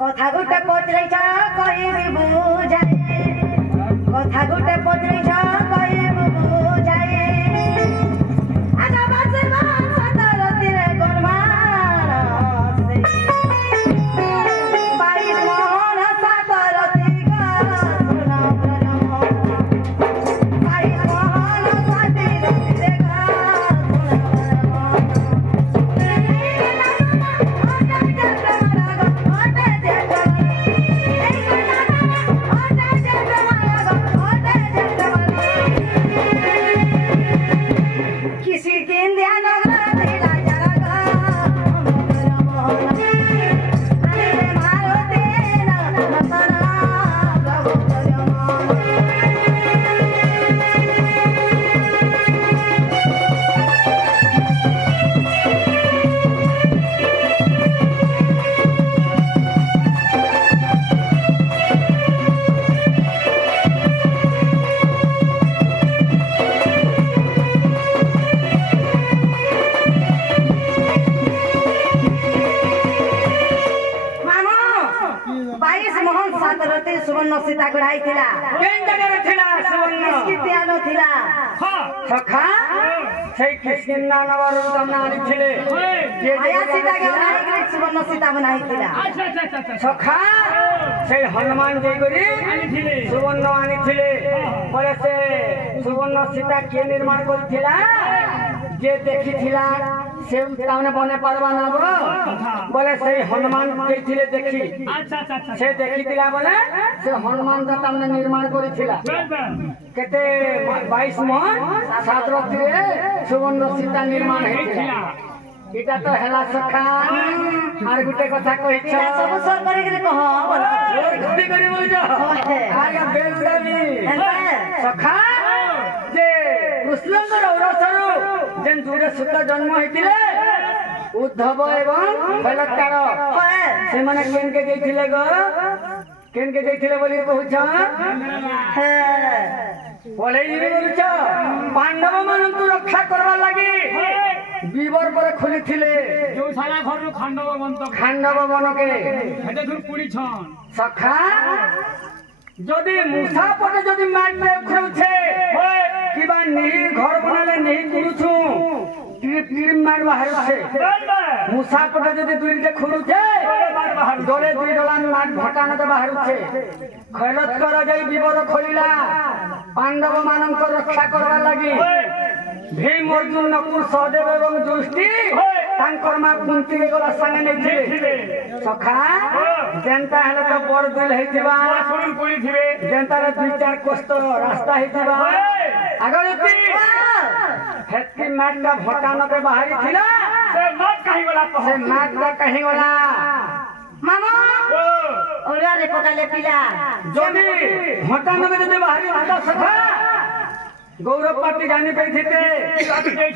কথা গোটে পচরাইছ কইবি বুঝাই কথা গোটে পচরাইছ কইবি বুঝাই আগা বাসে সাতার তীরে গরমার বাইশ মোহন সাতার তিগা সোনা ব্রজম বাইশ মোহন সাতির তীরে গা सुवर्ण सीता गुड़ाई थिला केन जगह थिला सुवर्ण किस्किते आनो थिला हां सखा sei किस्किन्ना नवर तमना आनी थिले आया सीता के बनाई के सुवर्ण सीता बनाई थिला अच्छा सखा sei हनुमान जय करी आनी थिले सुवर्ण आनी थिले बोले से सुवर्ण सीता के निर्माण करी थिला जे देखि थिला से तामने बने परवा ना बोले से हनुमान जय थिले देखि अच्छा से देखि थिला बोले से हनुमान का तामने निर्माण करी थिला केते 22 मोहन सात रत्रे सुवर्ण सीता निर्माण हेतिला इटा तो हेला सखा आर गुटे कथा कहिछ सब सर करी के कह बोला जोर खड़ी करी बोलजो आया बेलदानी सखा जे कृष्णकर औरसरु जेन जुरे सुता जन्म हेतिले उद्धव एवं बलत्कार से माने केन के जइथिले गो केन के जइथिले बोली कहूछ बोले जी बोलछ पांडव मानन को रक्षा करबा लागि बीवर पर खुली थिले जो साला घर रो खांडव बन के हेते दूर पुड़ी छन सखा जदि मुसा पटे जदि मार पे उखरउछे किबा नहीं घर बनाले नहीं कुरुछु टीप मार बाहर छे मुसा पटे जदि दुइटे खुरुछे डोले दुई डोलान मार भटाना तो बाहर छे खैलत कर जाई बीवर खोलिला पांडव मानन को रक्षा करबा लागि भीम अर्जुन नकुल सहदेव एवं जुष्टि तांकर मा कुंती गला संगे नै थिले सखा जेंता हले तो बड़ दिल हेतिबा सुन पुड़ी थिबे जेंता रे दुई चार कोष्ट रास्ता हेतिबा आगरती हेती माट का भटान के बाहरी थिला से माट कहीं वाला से माट का कहीं वाला मामा ओला रे पकाले पिला जदी भटान में जदी बाहरी था सखा गौरव पार्टी जानी पे थीते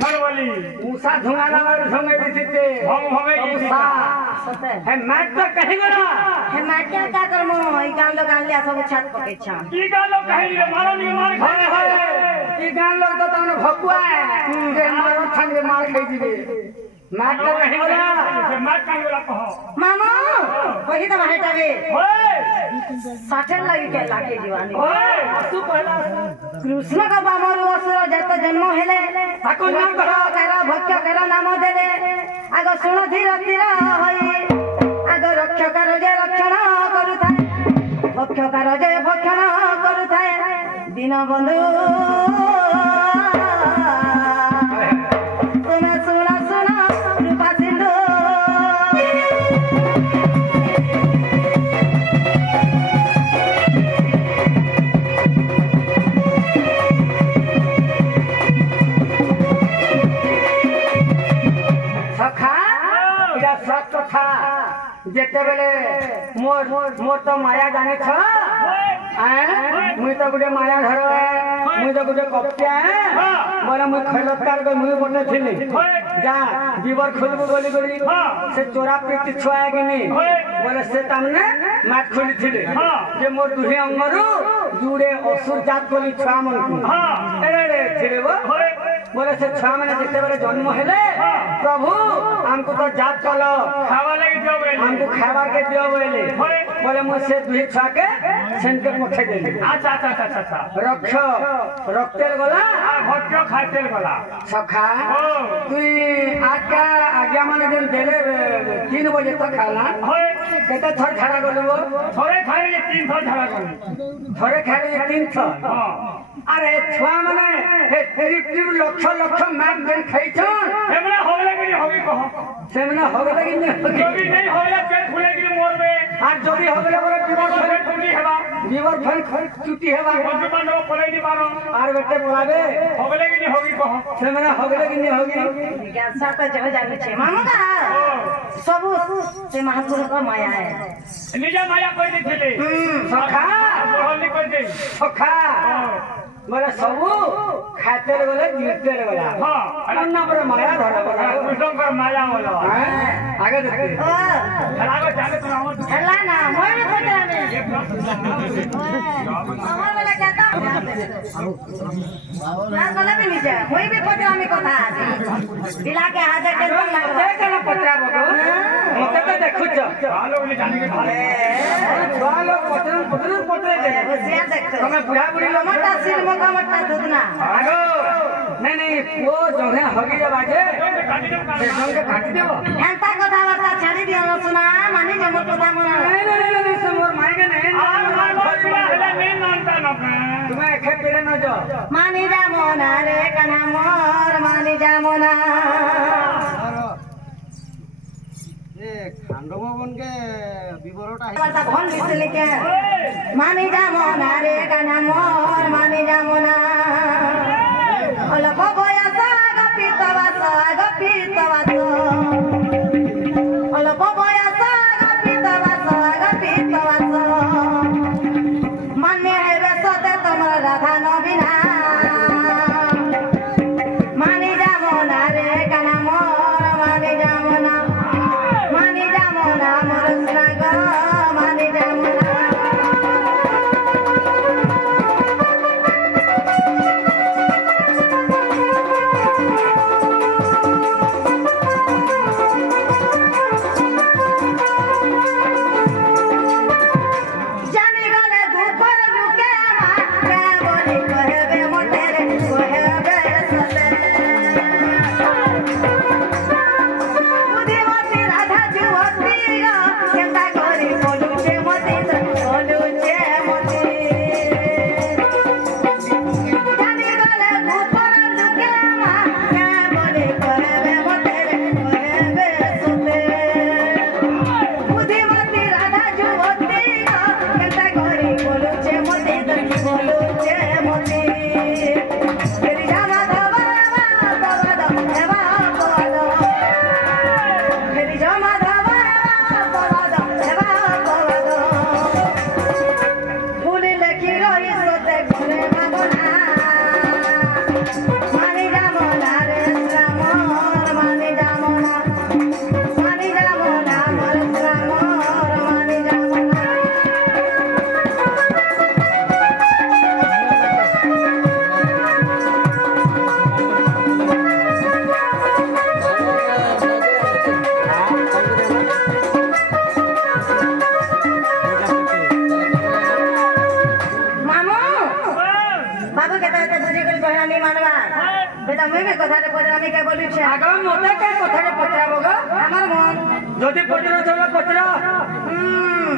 छड़ वाली उषा धुंगाला वाले संगे थीते हम हमें उषा है मैट तो कहीं गना हे माटे का करमो ई गान लो गान ले सब छात पके छ की गालो कहीं रे मारो नहीं मार हाय हाय ई गान लोग तो तने भकुआ जे मारो ठंगे मार खाई दिबे मैट तो कहीं गना से माट कहीं वाला कहो मामा कहि त बाहेटा रे ओए साठे लगी के लागे जीवानी ओए तू पहला कृष्ण का बामर असुर जत जन्म हेले ताको नाम कहो करा भक्ष्य करा नाम देले आग सुन धीर धीर होई आग रक्षकर जे रक्षण करूथाय भक्षकर जे भक्षण करूथाय दीन बंधु तुम सुना सुना रूपा सिंधु था जेते बेले मोर तो माया जाने छ मुई तो गुटे माया घर मुई तो गुटे कप्या बोले मुई खैलतकार के मुई बने थिली जा बीवर खोलबो बोली बोली से चोरा पेटी छुआ के नहीं बोले से तामने माट खोली थिले जे मोर दुहे अंगरु जुड़े असुर जात बोली छुआ मन को एरे थिले वो बोले से छुआ माने जेते बेले जन्म हेले प्रभु हमको तो जात चलो खावा लगी दियो बोले हमको खावा के दियो बोले मुझसे दुई छुआ के सेन के पठे देले अच्छा अच्छा अच्छा अच्छा रखते गला भक्यो खाते गला सखा ओ तुई आज का आज्ञा माने दिन देले 3 बजे तक खाला होय केते थर झाड़ा गलो थोड़े खाए ये 3 थोड़ झड़ा कर थोड़े खाए 3 थर हां अरे छुआ माने हे ट्रिप लक्ष मार दिन खाइछन हमरा होले कि होगी कहो सेमना होगले कि जोगी नहीं होले पेट फुले कि मोरबे आज जोगी होगले बोले पेट फुली हेबा जीवन फल छुट्टी हेबा बंधु बांधव पलाई नहीं मारो आर बेटे बोलाबे होले कि होगी कहो सेमना होगले कि होगी जिज्ञासा तो जब जाने छे मामुगा सब से महापुरुष का माया है निजा माया कोई नहीं थी सखा बोलनी कोई नहीं सखा बोले सबू खाते बोले जीते बोला हां अन्ना पर माया धरा बोला कृष्ण पर माया बोला आगे देखते ओ चलागो जाने तो हम हल्ला ना मोय भी पटरा में हमार वाला कहता ना बोला भी नीचे कोई भी पटरा में कथा दिला के हाथ के बन लगा देख ना पत्रा बको मते तो देखु छ लोग ने जाने के भाले लोग पत्रे दे होशियार देखो તમે બુઢા બુઢી લો मोटा सिर मोटा मोटा दूधना આગો નહીં वो जोने हगी रे बाजे काटी दो से संग काटी देबो एंता कथा वार्ता छाड़ी दिया न सुना मानी जो मोर कथा मोना नहीं से मोर मायगे नहीं हेला नहीं मानता ना तुम्हें एखे पेरे न जो मानी जा मोना रे कना मोर मानी जा मोना খান্ডবনকে বিবরটা वार्ता भन लिसले के मानी जा मोना रे कना मोर मानी जा मोना ओला बबया साग पितवा ओला बबया साग पितवा मान्य है रे सते तमरा राधा नबिना मानी जा मोना रे कना मोर मानी जा मोना मोर स्नाग मानी जा मोना जानी गले गुफर रुके के बोली कहबे मोटे रे कहबे सते बुद्धिमती राधा जुवती गा केता करी बोलुचे मती जानी गले गुफर रुके के बोली कहबे मोटे रे कहबे सते बुद्धिमती राधा जुवती गा केता करी बोलुचे मती तेरी जामा धवा हेवा तेरी जामा धवा हेवा फूल लगी रही सोते घरे मागना मानी जामोना रे श्रामोर मानी जामोना मोर श्रामोर मानी जामोना मामू बाबू कहता है तुझे कुछ कहना नहीं मानवा बेटा मैं भी कथा पचरा नहीं क्या बोली छे आगो मोते के कथा पत्रा बगो আমার মন যদি পত্র চলো পত্র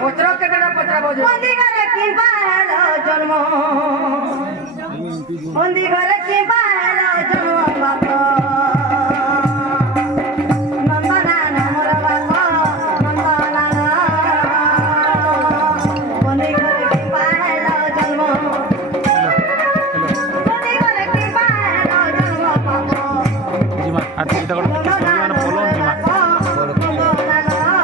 পত্র কেটা পত্রা বজে বন্দি ঘরে কি পালো জন্ম বন্দি ঘরে কি পালো জন্ম বাপ নন্দনা নমর বাপ নন্দনা বন্দি ঘরে কি পালো জন্ম বন্দি ঘরে কি পালো জন্ম বাপ জিমা আর চিন্তা করো মানে বলো জিমা নন্দনা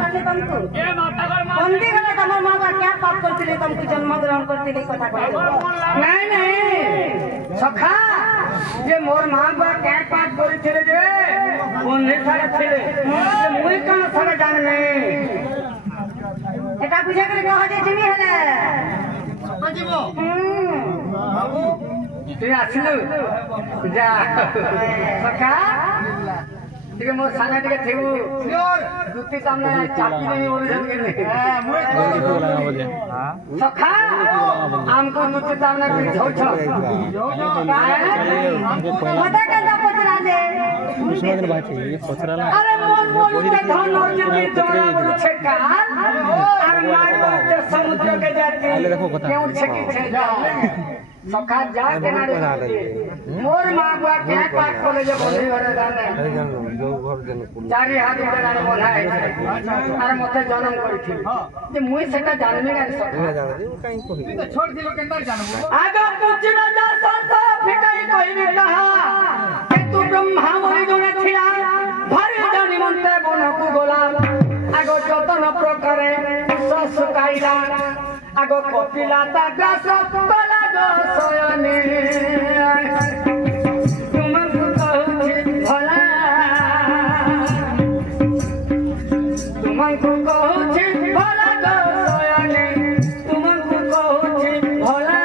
पहले तुमको ये नाटकर मार बंदी गले तमर माँ बाप क्या पाप करते तुमको जन्म ग्रहण करते कथा कहते नहीं नहीं सखा ये मोर माँ बाप क्या पाप करे जे बंदी सारा थे मुई कौन सारा जान नहीं এটা বুঝে করে কহ যে তুমি হলে বুঝিব বাবু তুই আসলু যা সখা ଟିକେ ମୋ ସାଙ୍ଗେ ଟିକେ ଥିବୁ ଯୁକ୍ତି ତାମାନେ ଚାପି ଦେବି ବୋଲି ଜାଣିନି ସଖା ଆମକୁ ଯୁକ୍ତି ତାମାନେ ବୁଝଉଛ মতে কেন পচরালে আরে মন বলতে ধন অর্জিত জোড়া বলছে কার আর মাই বলতে সমুদ্রকে যাতি কেউ ছেকি ছে সখা যা কেনারে মোর মা বুয়া কে পাঠ করে যে বলি ঘরে জানে চারি হাত জানে বলা হইছে আর মতে জন্ম করেছিল যে মুই সেটা জানবি না সখা তুই তো ছোট দিল কেন জানবো আগা পুছি না যা সন্ত ফিটাই কইবি তাহা কে তু ব্রহ্মা মরি জনে ছিলা ভারি জানি মন্তে বনকু গোলা আগো যতন প্রকারে সস কাইলা আগো কপিলা তা গ্রাস কলা গো সয়নে তুমকু কହୁছি ভলা তুমকু কହୁছি ভলা গো সয়নে তুমকু কହୁছি ভলা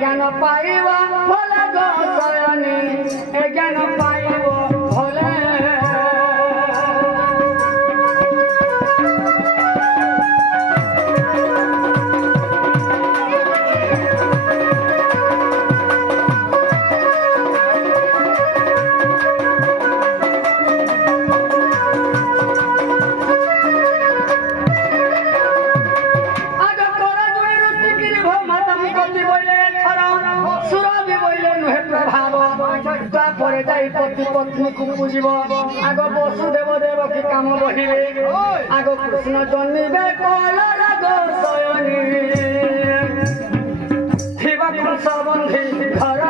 জ্ঞান পাইব ভোলে গো শয়নে এ জ্ঞান পাইব ভোলে তারপরে যাই পতি পত্নীকে বুঝিব আগ বসুদেব দেব কি কাম বহিবে আগ কৃষ্ণ জন্মিবে কলর গো শয়নে থিব কংস বন্ধি ঘর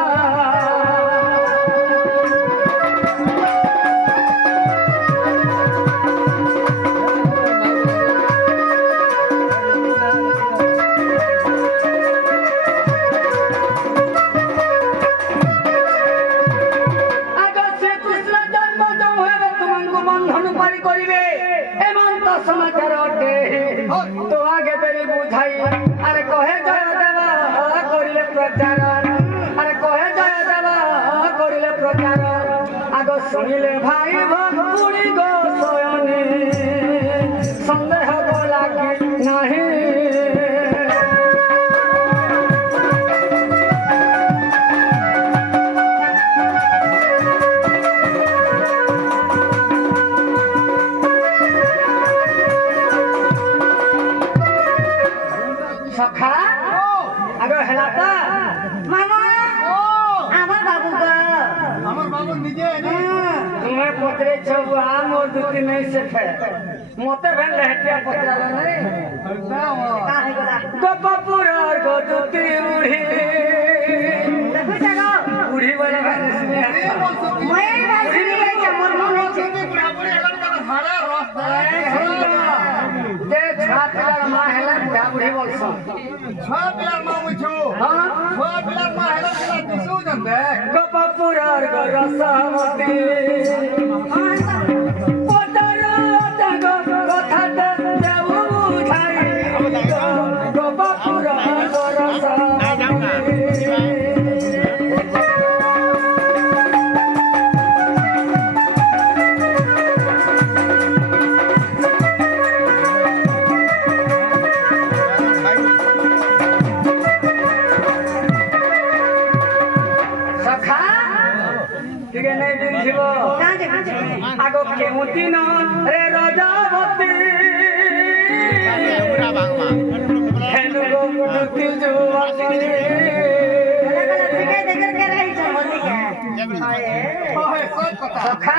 করিবে এমন তো সমাচার অটে তো আগে দেরি বুঝাই আরে কহে জয় দেবা করিলে প্রচার আরে কহে জয় দেবা করিলে প্রচার আগ শুনিলে ভাই ভুড়ি গো শয়নে সন্দেহ বলা কি নাহি সখা আগে হেলাতা মামা আমার বাবু গো আমার বাবু নিজে তুমি পত্রে ছবু আমার দুটি নেই শেখে মতে ভেন লেহটিয়া পত্রাল নাই কাহে গলা গোপপুরর গো দুটি বুড়ি দেখো জাগো বুড়ি বলে ভানিসনে মই বাজি লে মোর মন হচ্ছে যে ছুয়া পিলার মা হেলা বুড়া বুড়ি বলছ ছয় পিলার মা বুঝছো হ্যাঁ ছয় পিলার মা হেলা পিলার দিছু জানবে গোপপুরর গো রসমতি পতর জাগো কথাতে যাও বুঝাই গোপপুরর গো রসমতি সখা ଟିକେ ନେଇ ବୁଝିବ কাজে আগ কেউতি ন রে রজাবতী हेनु गो मुक्ति जुवानी शिकायत करके रही छ मोदी के ओए सब कथा खा